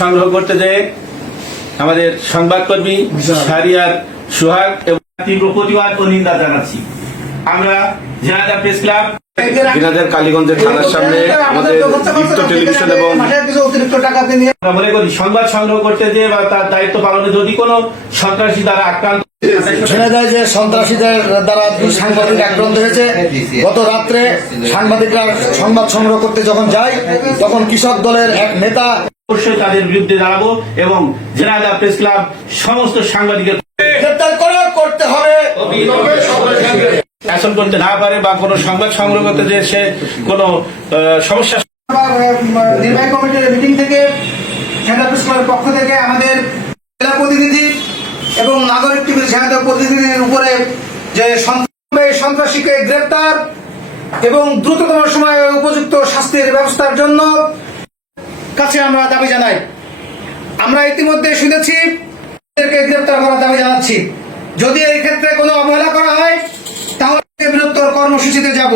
সংগ্রহ করতে যেয়ে আমাদের সংবাদকর্মী শাহরিয়ার সোহাগ এবং তীব্র প্রতিবাদ ও নিন্দা জানাচ্ছি। আমরা ঝিনাইদহ প্রেস ক্লাব ঝিনাইদহ কালীগঞ্জের থানার সামনে আমাদের দীপ্ত টেলিভিশন এবং আমরা মনে করি সংবাদ সংগ্রহ করতে যেয়ে বা তার দায়িত্ব পালনে যদি কোনো সন্ত্রাসী দ্বারা আক্রান্ত ঝিনাইদহে যে সন্ত্রাসীদের দ্বারা সাংবাদিক আক্রান্ত হয়েছে, গত রাত্রে সাংবাদিকরা সংবাদ সংগ্রহ করতে যখন যায় তখন কৃষক দলের এক নেতা অবশ্যই তাদের বিরুদ্ধে দাঁড়াবো এবং ঝিনাইদহ প্রেস ক্লাব সমস্ত সাংবাদিকের গ্রেপ্তার করতে হবে। শাসন করতে না পারে বা কোনো সংবাদ সংগ্রহ করতে যে সে কোনো সমস্যা নির্বাহী কমিটির মিটিং থেকে ঝিনাইদহ প্রেস ক্লাবের পক্ষ থেকে আমাদের জেলা প্রতিনিধি এবং নাগরিক টিভির ঝিনাইদহ প্রতিনিধির উপরে যে সন্ত্রাসীকে গ্রেপ্তার এবং দ্রুততম সময়ে উপযুক্ত শাস্তির ব্যবস্থার জন্য কাছে আমরা দাবি জানাই। আমরা ইতিমধ্যে শুনেছি গ্রেপ্তার করার দাবি জানাচ্ছি। যদি এই ক্ষেত্রে কোনো অবহেলা করা হয় তাহলে বৃহত্তর কর্মসূচিতে যাব।